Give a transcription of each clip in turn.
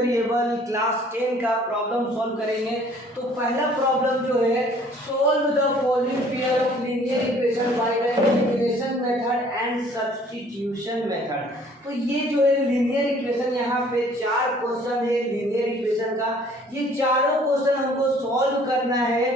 Variable class 10 का problem solve करेंगे। तो पहला प्रॉब्लम जो है, solve the following pair of linear equation by the elimination method and substitution method. तो ये जो है लीनियर इक्वेशन, यहाँ पे 4 क्वेश्चन है लीनियर इक्वेशन का। ये चारों क्वेश्चन हमको सॉल्व करना है,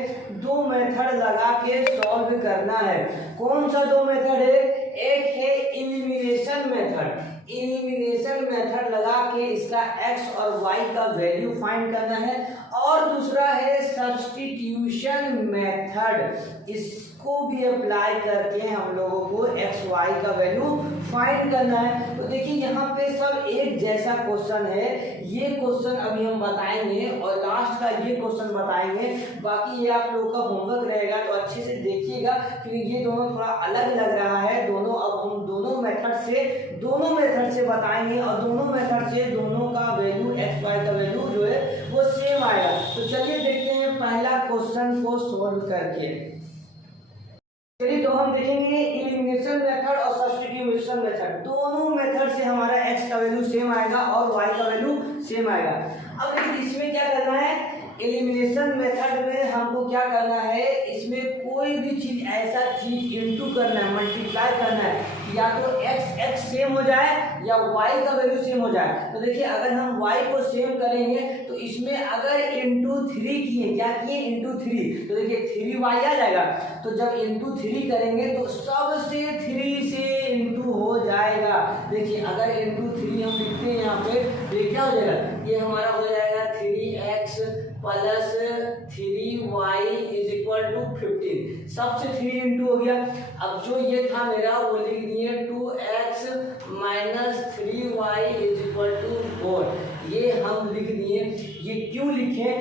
2 मेथड लगा के सॉल्व करना है। कौन सा 2 मेथड है? एक है एलिमिनेशन मेथड, एलिमिनेशन मेथड लगा के इसका x और y का वैल्यू फाइंड करना है, और दूसरा है सब्स्टिट्यूशन मेथड, इसको भी अप्लाई करके हम लोगों को x y का वैल्यू फाइंड करना है। तो देखिए यहाँ पे सब एक जैसा क्वेश्चन है, ये क्वेश्चन अभी हम बताएंगे और लास्ट का ये क्वेश्चन बताएंगे। बाकी ये आप लोगों का होमवर्क रहेगा, तो अच्छे से देखिएगा क्योंकि ये दोनों थोड़ा अलग लग रहा है। दोनों अब हम दोनों मेथड से बताएंगे और दोनों मेथड से दोनों का वैल्यू x y का वैल्यू जो है वो सेम आएगा। तो चलिए देखते हैं पहला क्वेश्चन को सॉल्व करके। चलिए तो हम देखेंगे एलिमिनेशन मेथड और सब्स्टिट्यूशन मेथड, दोनों मेथड से हमारा x का वैल्यू सेम आएगा और y का वैल्यू सेम आएगा। अब देखिए इसमें क्या करना है, एलिमिनेशन मेथड में हमको क्या करना है, इसमें कोई भी चीज ऐसा चीज इनटू करना है, मल्टीप्लाई करना है, या तो x सेम हो जाए या y का वैल्यू सेम हो जाए। तो देखिए अगर हम y को सेम करेंगे तो इसमें अगर इंटू 3 किए, क्या किए इंटू 3, तो देखिए 3y आ जाएगा। तो जब इंटू 3 करेंगे तो सबसे 3 से इंटू हो जाएगा। देखिए अगर इंटू 3 हम लिखते हैं यहाँ पे तो ये क्या हो जाएगा, ये हमारा हो जाएगा 3x plus 3y is equal to 15, सबसे 3 इंटू हो गया। अब जो ये था मेरा वो लिख दिए 2x minus 3y is equal to 4, ये हम लिख दिए। ये क्यों लिखे,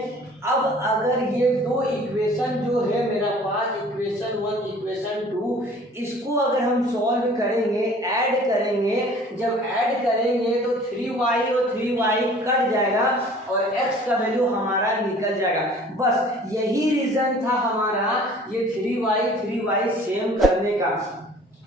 अब अगर ये 2 इक्वेशन जो है मेरा पास, इक्वेशन 1 इक्वेशन 2, इसको अगर हम सॉल्व करेंगे, ऐड करेंगे, जब ऐड करेंगे तो 3y और 3y कट जाएगा और x का वैल्यू हमारा निकल जाएगा। बस यही रीजन था हमारा ये 3y सेम करने का।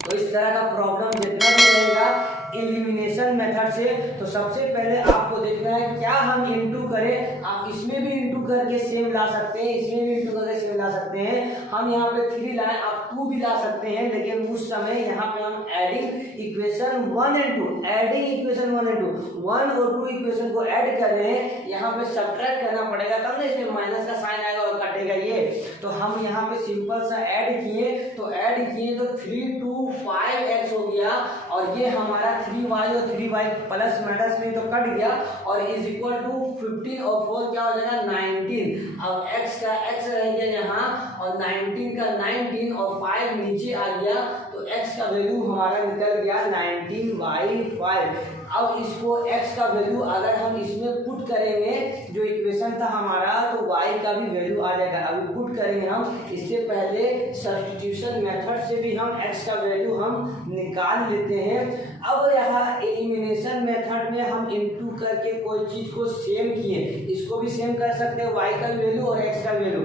तो इस तरह का प्रॉब्लम जितना भी रहेगा एलिमिनेशन मेथड से, तो सबसे पहले आपको देखना है क्या हम इंटू करें। आप इसमें भी इंटू करके सेम ला सकते हैं, इसमें भी इंटू करके सेम ला सकते हैं। हम यहाँ पे 3 लाएं, आप 2 भी ला सकते हैं, लेकिन उस समय यहाँ पे हम adding equation 1 and 2, adding equation 1 and 2, 1 और 2 इक्वेशन को ऐड कर रहे हैं। यहाँ पे सब्ट्रैक्ट करना पड़ेगा, तब ना इसमें माइनस का साइन आएगा और कटेगा ये। तो हम यहाँ पे सिंपल सा ऐड किए, तो ऐड किए तो 3 2 5x हो गया, और ये हमारा 3y और 3y प्लस माइनस में तो कट गया, और इज इक्वल टू 15 और 4 क्या हो जाएगा 19। अब x का x रह गया यहाँ, और 19 का 19 और 5 नीचे आ गया, तो x का वैल्यू हमारा निकल गया 19/5। अब इसको x का वैल्यू अगर हम इसमें पुट करेंगे, जो इक्वेशन था हमारा, तो y का भी वैल्यू आ जाएगा। अभी पुट करेंगे हम, इससे पहले सब्स्टिट्यूशन मेथड से भी हम x का वैल्यू हम निकाल लेते हैं। अब यहाँ एलिमिनेशन मेथड में हम इनटू करके कोई चीज को सेम किए, इसको भी सेम कर सकते हैं, y का वैल्यू और x का वैल्यू।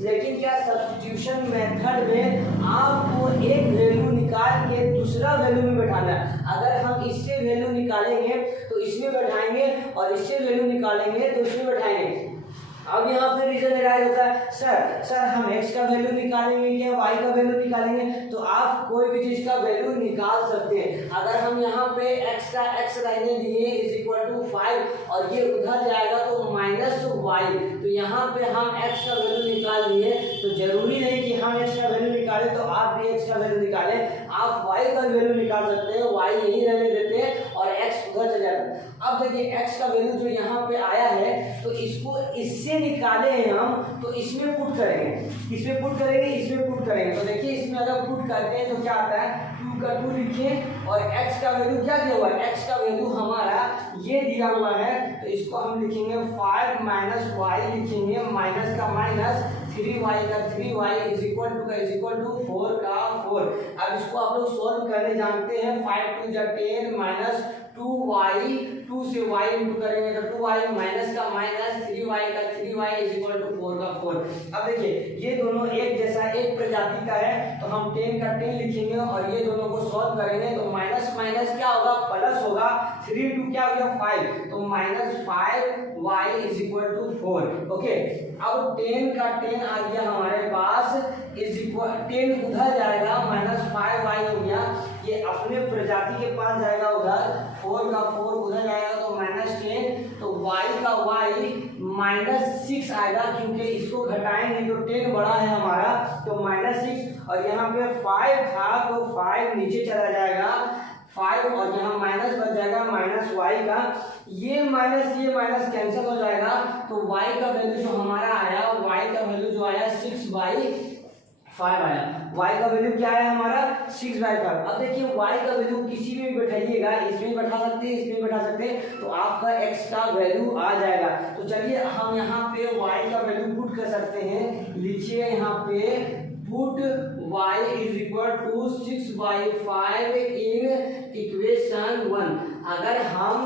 लेकिन क्या सब्स्टिट्यूशन मेथड में आपको एक वैल्यू निकाल के दूसरा वैल्यू में बैठाना है। अगर हम इससे वैल्यू निकालेंगे तो इसमें बैठाएंगे, और इससे वैल्यू निकालेंगे तो इसमें बैठाएंगे। अब यहाँ पे रीजन राइट होता है, सर हम x का वैल्यू निकालेंगे क्या y का वैल्यू निकालेंगे? तो आप कोई भी चीज का वैल्यू निकाल सकते हैं। अगर हम यहाँ पे x का x रहने दिए इज इक्वल टू 5, और ये उधर जाएगा तो माइनस y, तो यहाँ पे हम x का वैल्यू निकाल दिए। तो जरूरी नहीं कि हम x का वैल्यू निकालें तो आप भी x का वैल्यू निकालें, आप y का वैल्यू निकाल सकते हैं, y यही रहने देते हैं और x उधर चले जाता है। अब देखिए x का वैल्यू जो यहाँ पे आया है, तो इसको इससे निकाले हैं हम, तो इसमें पुट करेंगे, इसमें पुट करेंगे, इसमें पुट करेंगे। तो देखिए इसमें अगर पुट करते हैं तो क्या आता है, 2 का 2 लिखिए, और x का वैल्यू क्या दिया हुआ है, x का वैल्यू हमारा ये दिया हुआ है, तो इसको हम लिखेंगे 5 माइनस y लिखेंगे, माइनस का माइनस 3y का 3y इज इक्वल टू 4 का 4। अब इसको आप लोग सॉल्व करने जानते हैं, 5 2 10 माइनस 2y, 2 से y इंटू करेंगे तो 2y माइनस का माइनस 3y का 3y इज इक्वल टू 4 का 4। अब देखिए ये दोनों एक जैसा एक प्रजाति का है तो हम 10 का 10 लिखेंगे और ये दोनों को सॉल्व करेंगे तो माइनस माइनस क्या होगा प्लस होगा, 3 इंटू क्या हो गया 5 तो minus 5y is equal to 4। Okay अब 10 का 10 आ गया हमारे पास इज इक्वल 10 उधर जाएगा माइनस 5y हो गया, ये अपने प्रजाति के पास जाएगा उधर, 4 का 4 उधर जाएगा तो माइनस 10 तो y का y माइनस 6 आएगा क्योंकि इसको घटाएंगे तो 10 बड़ा है हमारा तो माइनस 6 और यहाँ पे 5 था तो 5 नीचे चला जाएगा 5 और यहाँ माइनस बच जाएगा माइनस y का, ये माइनस कैंसिल हो जाएगा तो y का वैल्यू जो हमारा आया y का वैल्यू जो आया 6/5 आया, y का वैल्यू क्या है हमारा 6/5। अब देखिए y का वैल्यू किसी में भी बैठाइएगा, इसमें बैठा सकते हैं इसमें बैठा सकते हैं तो आपका x का वैल्यू आ जाएगा। तो चलिए हम यहाँ पे y का वैल्यू पुट कर सकते हैं, लिखिए यहाँ पे put y is equal to 6/5 in equation 1। अगर हम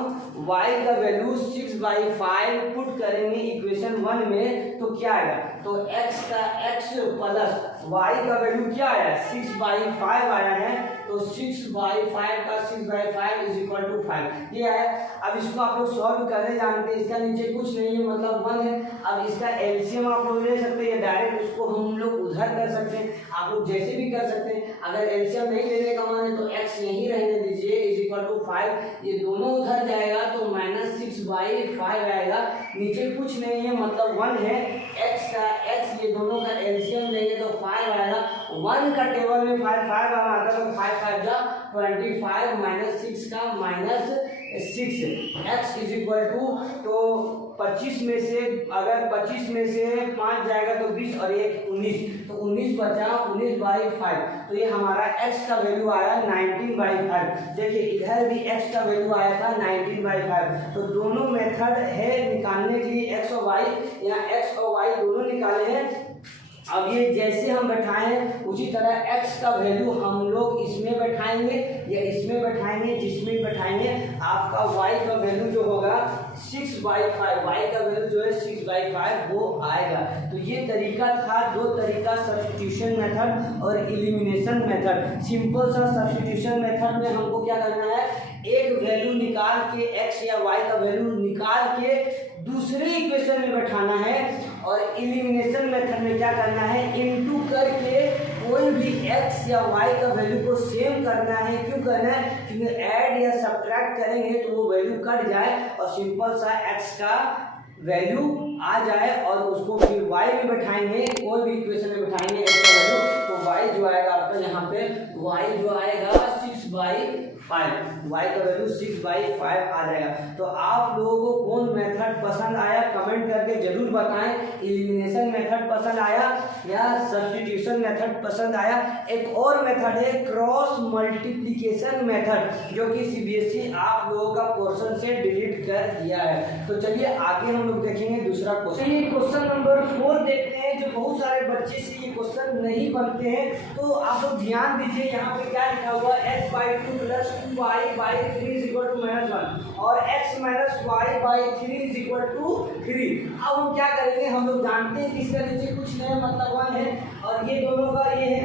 y का वैल्यू 6/5 पुट करेंगे इक्वेशन 1 में तो क्या आएगा, तो x का x प्लस y का वैल्यू क्या आया 6/5 आया है तो 6/5 का 6/5 इज इक्वल टू 5 ये है। अब इसको आप लोग सॉल्व करने जानते हैं, इसका नीचे कुछ नहीं है मतलब 1 है। अब इसका एलसीएम आप लोग ले सकते हैं, डायरेक्ट उसको हम लोग उधर कर सकते हैं, आप लोग जैसे भी कर सकते हैं। अगर एलसीएम नहीं लेने का मन है तो x यहीं रहने दीजिए इज इक्वल टू 5, ये दोनों उधर जाएगा तो माइनस 6/5 आएगा, नीचे कुछ नहीं है मतलब 1 है, x का x ये दोनों का एलसीएम लेंगे तो 5 आएगा, 1 का टेबल में 5 आता है तो 5 5 जा 25 माइनस 6 का minus 6 x is equal to तो 25 में से अगर 25 में से 5 जाएगा तो 20 और 1 19 तो 19 बचा 19/5 तो ये हमारा x का वैल्यू आया 19/5। देखिए इधर भी x का वैल्यू आया था 19/5। तो दोनों मेथड है निकालने के लिए x और y, यहाँ x और y दोनों निकाले हैं। अब ये जैसे हम बैठाए हैं उसी तरह x का वैल्यू हम लोग इसमें बैठाएंगे या इसमें बैठाएंगे, जिसमें बैठाएंगे आपका y का वैल्यू जो होगा 6/5, y का वैल्यू जो है 6/5 वो आएगा। तो ये तरीका था, दो तरीका सब्स्टिट्यूशन मेथड और एलिमिनेशन मेथड। सिंपल सा सब्स्टिट्यूशन मेथड में हमको क्या करना है, एक वैल्यू निकाल के x या y का वैल्यू निकाल के दूसरे इक्वेशन में बैठाना है और एलिमिनेशन मेथड में क्या करना है, इनटू करके कोई भी x या y का वैल्यू को सेम करना है। क्यों करना है, क्योंकि ऐड या सब्ट्रैक्ट करेंगे तो वो वैल्यू कट जाए और सिंपल सा x का वैल्यू आ जाए और उसको फिर y में बैठाएंगे, कोई भी इक्वेशन में बैठाएंगे x का वैल्यू तो y जो आएगा आपका यहाँ पे y जो आएगा 6/5, y का वैल्यू 6/5 आ जाएगा। तो आप लोगों को कौन मेथड पसंद आया कमेंट करके जरूर बताएं, एलिमिनेशन मेथड पसंद आया या सब्स्टिट्यूशन मेथड पसंद आया। एक और मेथड है क्रॉस मल्टीप्लिकेशन मेथड जो कि सीबीएसई आप लोगों का पोर्शन से डिलीट कर दिया है। तो चलिए आगे हम लोग देखेंगे दूसरा क्वेश्चन। ये क्वेश्चन नंबर 4 देखते हैं जो बहुत सारे बच्चे से ये क्वेश्चन नहीं बनते हैं तो आप लोग ध्यान दीजिए। यहाँ पे क्या लिखा हुआ है x/2 + 2y/3 is equal to -1 और x - y/3 is equal to 3। अब हम क्या करेंगे, हम लोग जानते हैं कि इसका नीचे कुछ नहीं मतलब 1 है और ये दोनों का ये है।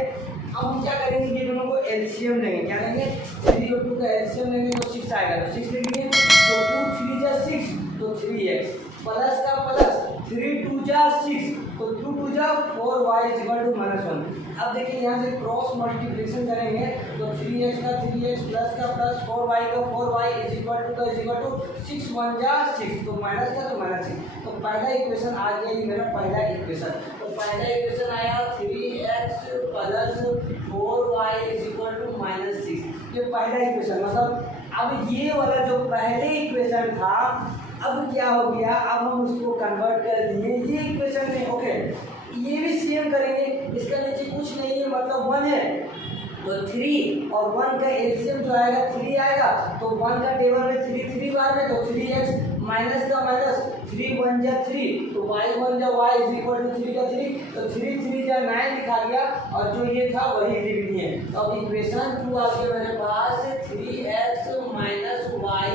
अब हम क्या करेंगे, ये दोनों को एलसीएम लेंगे, क्या लेंगे 3 और 2 का एलसीएम लेंगे तो 6 आएगा, तो 6 लेंगे तो 2 3 जा 6 तो 3x प्लस का प्लस 3 2 जा 6 तो 2 2 जा 4y इज इक्वल टू -1। अब देखिए यहाँ से क्रॉस मल्टीप्लिकेशन करेंगे तो 3x का 3x प्लस का प्लस 4y का 4y इज इक्वल टू 6 1 जा 6 तो माइनस का तो -6। तो पहला इक्वेशन आ गया, ये मेरा पहला इक्वेशन। तो पहला इक्वेशन आया 3x plus 4y is equal to -6, ये पहला इक्वेशन। मतलब अब ये वाला जो पहले इक्वेशन था अब क्या हो गया, अब हम उसको कन्वर्ट कर दिए ये इक्वेशन में। ओके ये भी सेम करेंगे, इसका नीचे कुछ नहीं है मतलब 1 है तो 3 और 1 का एलसीएम जो आएगा 3 आएगा तो 1 का टेबल में 3 बार में तो 3x माइनस का माइनस 3 1 जा 3 तो y 1 जा y इज इक्वल टू 3 का 3 तो 3 3 जा 9 लिखा गया और जो ये था वही लिख दिए। तो अब इक्वेशन 2 आ गया मेरे पास 3x - y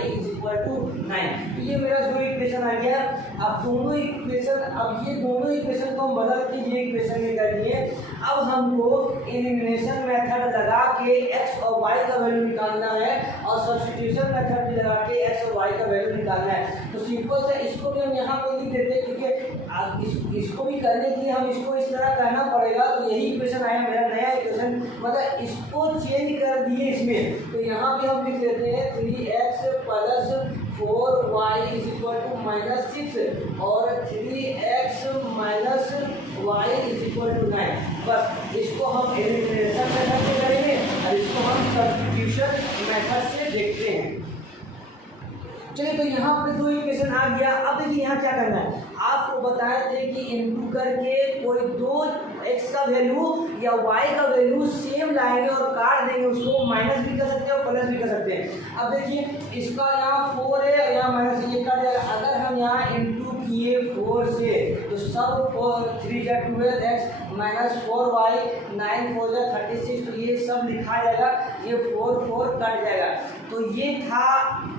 आ गया। अब दोनों इक्वेशन, अब ये दोनों इक्वेशन को हम बदल के ये इक्वेशन में कर दिए। अब हमको एलिमिनेशन मेथड लगा के x और y का वैल्यू निकालना है और सब्स्टिट्यूशन मेथड भी लगा के x और y का वैल्यू निकालना है। तो सिंपल से इसको भी हम यहाँ पे लिख देते हैं, क्योंकि इसको भी करने के लिए हम इसको इस तरह करना पड़ेगा। तो यही इक्वेशन आया मेरा नया इक्वेशन, मतलब इसको चेंज कर दिए इसमें। तो यहाँ पे हम लिख देते हैं 3x + 4y = -6 और 3x - y = 9। बस इसको हम एलिमिनेशन मेथड से करेंगे और इसको हम सब्स्टिट्यूशन मेथड से देखते हैं। चलिए, तो यहाँ पे दो इक्वेशन आ गया। अब देखिए यहाँ क्या करना है, आपको बताए थे कि इनटू करके कोई दो x का वैल्यू या y का वैल्यू सेम लाएंगे और काट देंगे, उसको माइनस भी कर सकते हैं और प्लस भी कर सकते हैं। अब देखिए इसका यहाँ 4 है, यहाँ माइनस, ये कट जाएगा। अगर हम यहाँ इनटू किए 4 से तो सब 3 × 12x - 4y 9 × 4 = 36, तो ये सब लिखा जाएगा, ये 4 कट जाएगा। तो ये था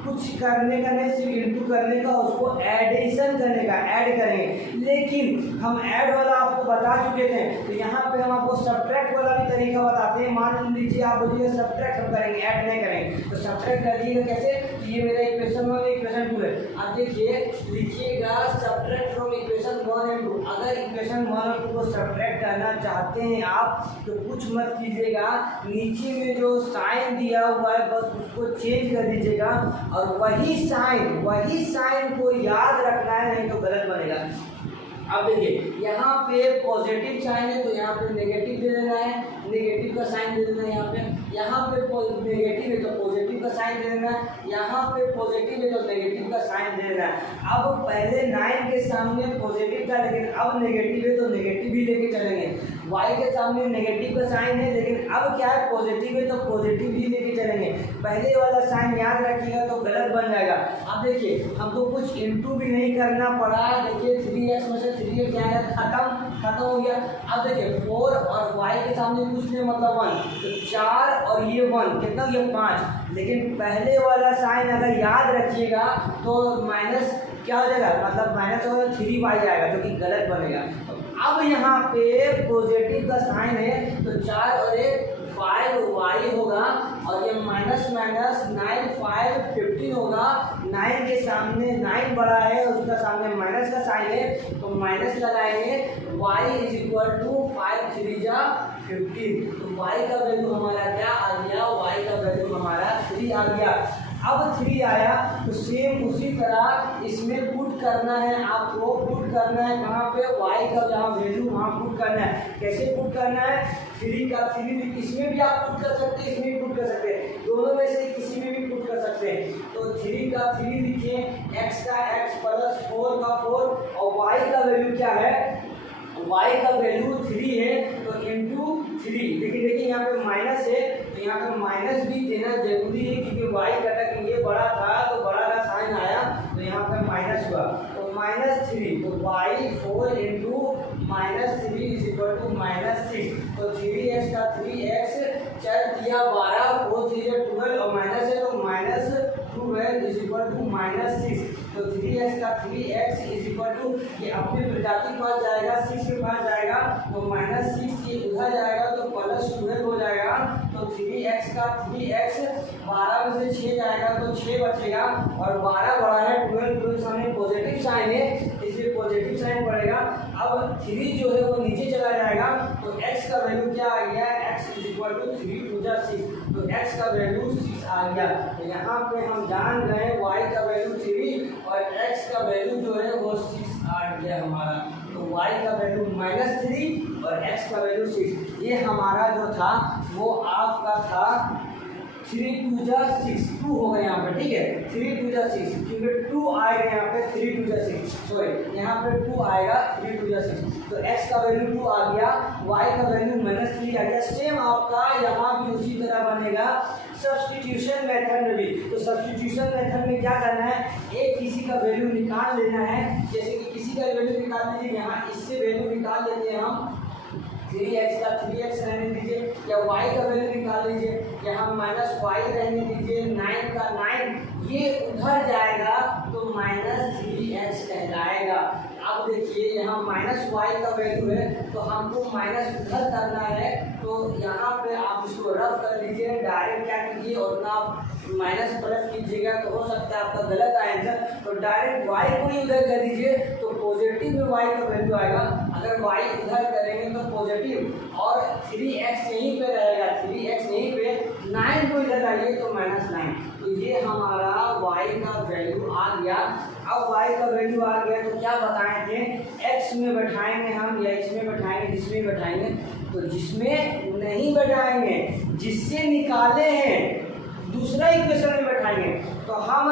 कुछ करने का नहीं, सिर्फ इंटू करने का, उसको एडिशन करने का, ऐड करेंगे। लेकिन हम ऐड वाला आपको बता चुके थे, तो यहाँ पे हम आपको सब्ट्रैक्ट वाला भी तरीका बताते हैं। मान लीजिए आप बोलिए सब्ट्रैक्ट हम करेंगे, ऐड नहीं करेंगे, तो सब्ट्रैक्ट करिएगा कैसे, तो ये मेरा इक्वेशन 1 इक्वेशन 2 है। अब देखिए लिखिएगा सब्ट्रैक्ट फ्रॉम इक्वेशन 1 एंड 2। अगर इक्वेशन 1 और 2 को सब्ट्रैक्ट करना चाहते हैं आप, तो कुछ मत कीजिएगा, नीचे में जो साइन दिया हुआ है बस उसको चेंज कर दीजिएगा और वही साइन को याद रखना है, नहीं तो गलत बनेगा। अब देखिए यहाँ पे पॉजिटिव साइन है तो यहाँ पे नेगेटिव दे देना है, नेगेटिव का साइन दे देना है। यहाँ पे नेगेटिव है तो पॉजिटिव का साइन दे देना है, यहाँ पे पॉजिटिव है तो नेगेटिव का साइन दे देना है। अब पहले 9 के सामने पॉजिटिव था, लेकिन अब नेगेटिव है तो नेगेटिव भी लेके चलेंगे। y के सामने नेगेटिव का साइन है, लेकिन अब क्या है, पॉजिटिव है तो पॉजिटिव ही लेके चलेंगे। पहले वाला साइन याद रखिएगा तो गलत बन जाएगा। अब देखिए हमको कुछ इंटू भी नहीं करना पड़ा, देखिए 3x में से 3 क्या है, खत्म हो गया। अब देखिए 4 और y के सामने कुछ नहीं, मतलब 1, तो 4 और ये 1 कितना, ये 5। लेकिन पहले वाला साइन अगर याद रखिएगा तो माइनस क्या हो जाएगा, मतलब माइनस होगा 3y आएगा, जो कि गलत बनेगा। अब यहाँ पे पॉजिटिव का साइन है तो 4 और 1 5y होगा और ये माइनस 9 5 15 होगा। 9 के सामने 9 बड़ा है, उसका सामने माइनस का साइन है तो माइनस लगाएंगे। y = 5 × 3 = 15, तो y का वैल्यू हमारा क्या आ गया, y का वैल्यू हमारा 3 आ गया। अब 3 आया तो सेम उसी तरह इसमें पुट करना है, आपको पुट करना है कहाँ पे, y का जहाँ वैल्यू वहाँ पुट करना है। कैसे पुट करना है, 3 का 3, इसमें भी आप पुट कर सकते हैं, इसमें भी पुट कर सकते हैं, दोनों में से किसी में भी पुट कर सकते हैं। तो 3 का 3 लिखिए, x का x + 4 का 4 और y का वैल्यू क्या है, y का वैल्यू 3 है तो इंटू 3। लेकिन देखिए यहाँ पे माइनस है तो यहाँ पे माइनस भी देना जरूरी है, क्योंकि y घटक ये बड़ा था तो बड़ा का साइन आया तो यहाँ पे माइनस हुआ, तो -3, तो y 4 इंटू -3 = -6। तो 3x का 3x 4 दिया 12, 4 3 12 और माइनस है तो -2 है =-6। तो 3x का 3x ये अपने प्रजाति के पास जाएगा, 6 के पास जाएगा तो -6, ये उधर जाएगा तो +12 हो जाएगा। तो 3x का 3x 12 में से 6 जाएगा तो 6 बचेगा और 12 बड़ा है, 12 सामने पॉजिटिव साइन है इसलिए पॉजिटिव साइन पड़ेगा। अब 3 जो है वो नीचे चला जाएगा तो x का वैल्यू क्या आ गया, x = 3 × 6, तो x का वैल्यू 6 आ गया। तो यहाँ पे हम जान गए y का वैल्यू 3 और x का वैल्यू जो है वो 6 आ गया हमारा। तो y का वैल्यू -3 और x का वैल्यू 6। ये हमारा जो था वो आपका था 3 × 6, 2 हो गया यहाँ पे, ठीक है, 3 × 6, क्योंकि 2 आएगा यहाँ पे, 3 × 6, सॉरी यहाँ पे 2 आएगा, 3 × 6, तो x का वैल्यू 2 आ गया, y का वैल्यू -3 आ गया। सेम आपका यहाँ भी उसी तरह बनेगा सब्स्टिट्यूशन मेथड में भी। तो सब्स्टिट्यूशन मेथड में क्या करना है, एक किसी का वैल्यू निकाल लेना है, जैसे कि किसी का वैल्यू निकाल लीजिए, यहाँ इससे वैल्यू निकाल लेते हैं हम 3x का 3x रहने दीजिए, या y का वैल्यू निकाल लीजिए, यहाँ माइनस y रहने दीजिए, 9 का 9 ये उधर जाएगा तो माइनस 3x कहलाएगा। अब देखिए यहाँ माइनस y का वैल्यू है तो हमको माइनस उधर करना है, तो यहाँ पे आप इसको रफ कर लीजिए, डायरेक्ट क्या कीजिए उतना माइनस प्लस कीजिएगा, तो हो सकता है आपका गलत आंसर। तो डायरेक्ट y को ही उधर कर दीजिए तो पॉजिटिव में y का वैल्यू आएगा, अगर y उधर करेंगे तो पॉजिटिव, और 3x यहीं पे रहेगा, 3x यहीं पे, 9 को इधर आइए तो माइनस 9, तो ये हमारा y का वैल्यू आ गया। अब y का वैल्यू आ गया तो क्या बताए थे, x में बैठाएंगे हम या इसमें बैठाएंगे, जिसमें बैठाएंगे, तो जिसमें नहीं बैठाएंगे, जिससे निकाले हैं दूसरा इक्वेशन में बैठाएंगे, तो हम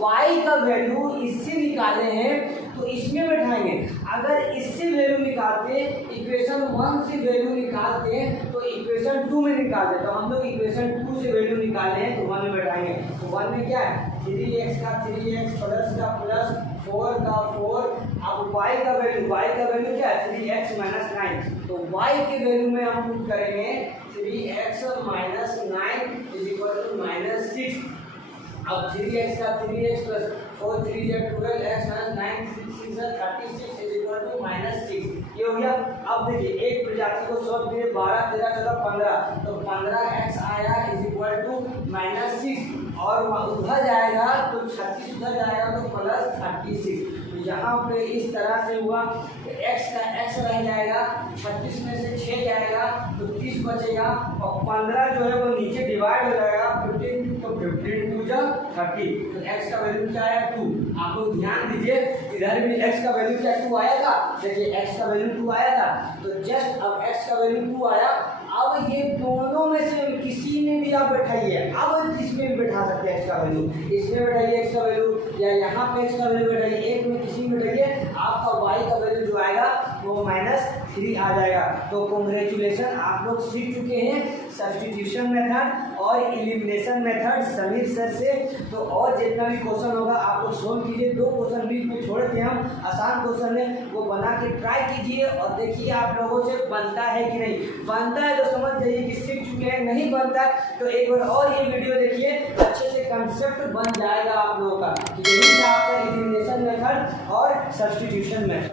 y का वैल्यू इससे निकाले हैं तो इसमें बैठाएंगे। अगर इससे वैल्यू निकालते, इक्वेशन 1 से वैल्यू निकालते तो इक्वेशन 2 में निकालते, तो हम लोग इक्वेशन 2 से वैल्यू निकाले हैं तो 1 में बैठाएंगे। तो 1 में क्या है, 3x का 3x प्लस का प्लस 4 का 4, अब y का वैल्यू क्या है, 3x माइनस 9, तो y के वैल्यू में हम पुट करेंगे 3x minus 9 is equal to minus 6। अब 3x का 3x प्लस 4 3 या 12 x minus 9 6 6 36 is equal to minus 6, ये हो गया। अब देखिए एक प्रजाति को सॉल्व किए, 12 13 14 15, तो 15x आया इज इक्वल टू माइनस 6, और उधर जाएगा तो 36 उधर जाएगा तो प्लस 36, तो यहाँ पे इस तरह से हुआ, तो x का x रह जाएगा, 36 में से 6 जाएगा तो 30 बचेगा, और 15 जो है वो नीचे डिवाइड हो जाएगा 15, तो 15 टू जा 30, तो x का वैल्यू क्या आया 2। आप लोग ध्यान दीजिए, इधर भी x का वैल्यू क्या 2 आया था, देखिए x का वैल्यू 2 आया था, तो जस्ट अब x का वैल्यू 2 आया। अब ये दोनों में से किसी में भी आप बैठाइए, अब इसमें भी बैठा सकते हैं x का वैल्यू, इसमें बैठाइए x का वैल्यू, या यहाँ पे x का वैल्यू बैठाइए, एक में किसी में बैठाइए, आपका y का वैल्यू जो आएगा वो -3 आ जाएगा। तो कॉन्ग्रेचुलेसन, आप लोग सीख चुके हैं सब्स्टिट्यूशन मेथड और एलिमिनेशन मेथड समीर सर से। तो और जितना भी क्वेश्चन होगा आप लोग सोल्व कीजिए, 2 क्वेश्चन बीच में छोड़े थे हम, आसान क्वेश्चन है, वो बना के ट्राई कीजिए और देखिए आप लोगों से बनता है कि नहीं। बनता है तो समझ जाइए कि सीख चुके हैं, नहीं बनता तो एक बार और ये वीडियो देखिए, अच्छे से कंसेप्ट बन जाएगा आप लोगों का। यही था आपका एलिमिनेशन मेथड और सब्स्टिट्यूशन मेथड।